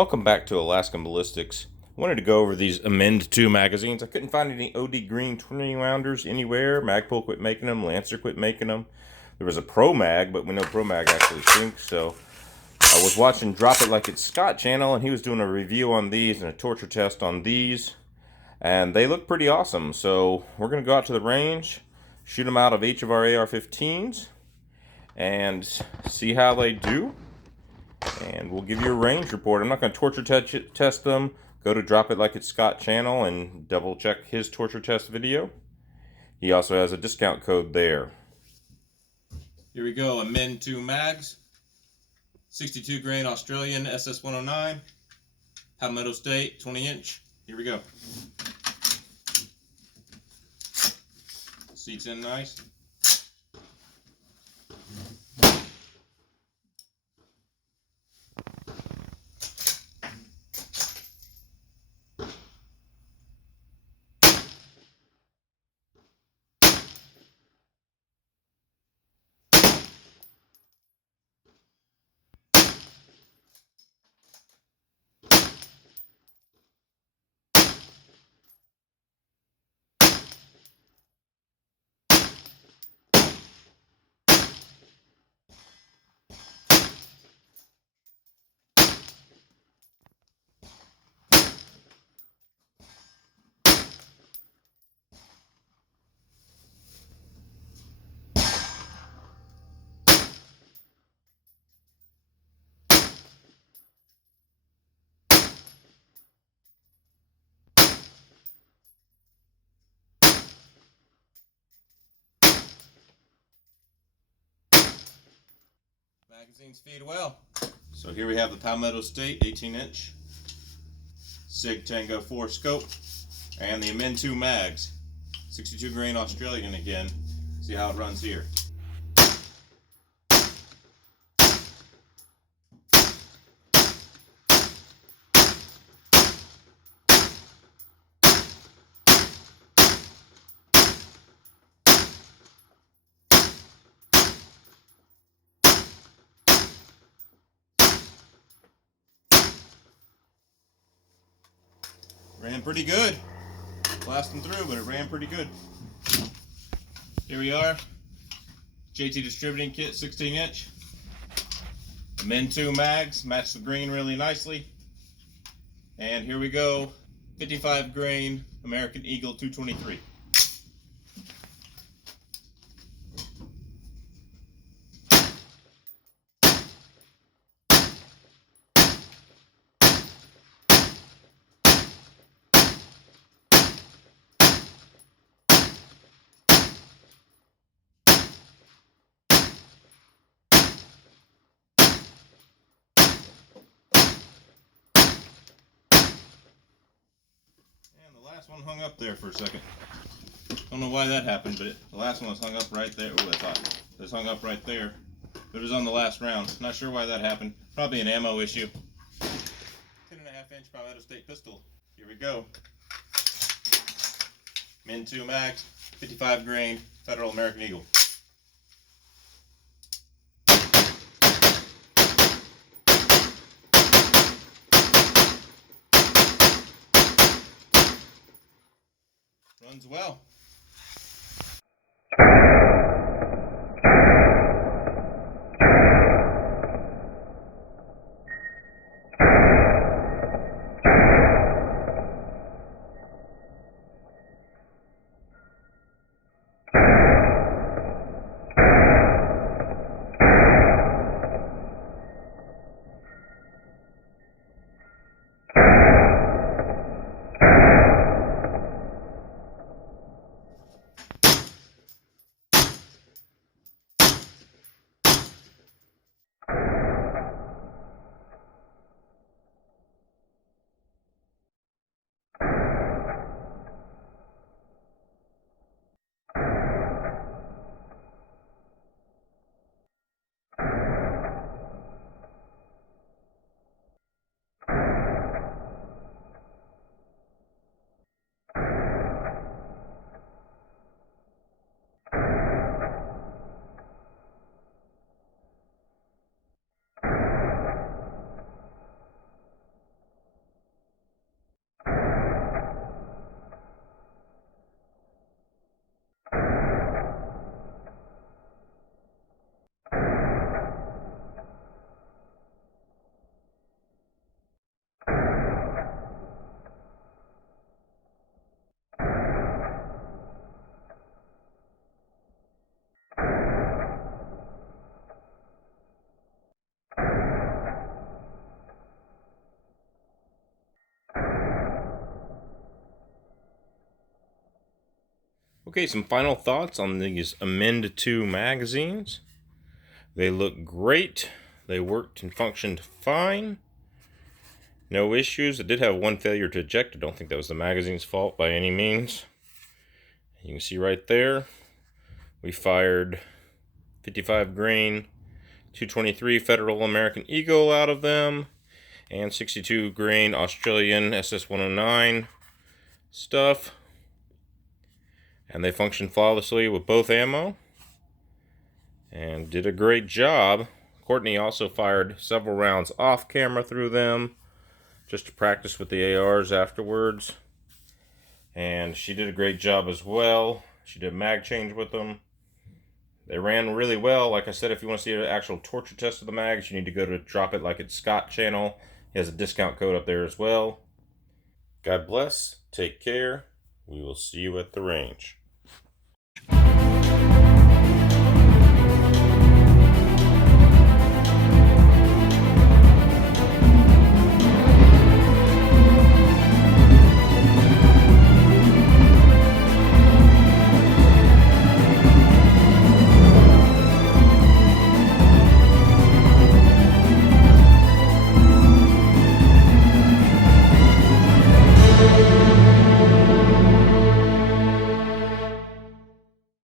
Welcome back to Alaskan Ballistics. I wanted to go over these Amend2 magazines. I couldn't find any OD Green 20 rounders anywhere. Magpul quit making them. Lancer quit making them. There was a Pro Mag, but we know Pro Mag actually sinks. So I was watching Drop It Like It's Scott channel, and he was doing a review on these and a torture test on these. And they look pretty awesome. So we're going to go out to the range, shoot them out of each of our AR-15s, and see how they do. And we'll give you a range report. I'm not going to torture test them. Go to Drop It Like It's Scott channel and double check his torture test video. He also has a discount code there. Here we go, Amend2 Mags, 62 grain Australian SS109, Palmetto State, 20 inch. Here we go. Seats in nice. Magazines feed well. So here we have the Palmetto State 18 inch Sig Tango 4 scope and the Amend2 Mags 62 grain Australian again. See how it runs here. Ran pretty good. Blasting through, but it ran pretty good. Here we are. JT distributing kit, 16 inch. Amend2 Mags, match the green really nicely. And here we go, 55 grain American Eagle 223. The last one hung up there for a second. Don't know why that happened, but the last one was hung up right there. Oh, that's hot. It was hung up right there. It was on the last round. Not sure why that happened. Probably an ammo issue. 10.5 inch Palmetto State pistol. Here we go. Amend2 Mags, 55 grain, Federal American Eagle. Runs well. Okay, some final thoughts on these Amend2 magazines. They look great. They worked and functioned fine. No issues. It did have one failure to eject. I don't think that was the magazine's fault by any means. You can see right there, we fired 55 grain 223 Federal American Eagle out of them, and 62 grain Australian SS109 stuff. And they functioned flawlessly with both ammo and did a great job. Courtney also fired several rounds off camera through them just to practice with the ARs afterwards. And she did a great job as well. She did a mag change with them. They ran really well. Like I said, if you want to see an actual torture test of the mags, you need to go to Drop It Like It's Scott channel. He has a discount code up there as well. God bless. Take care. We will see you at the range.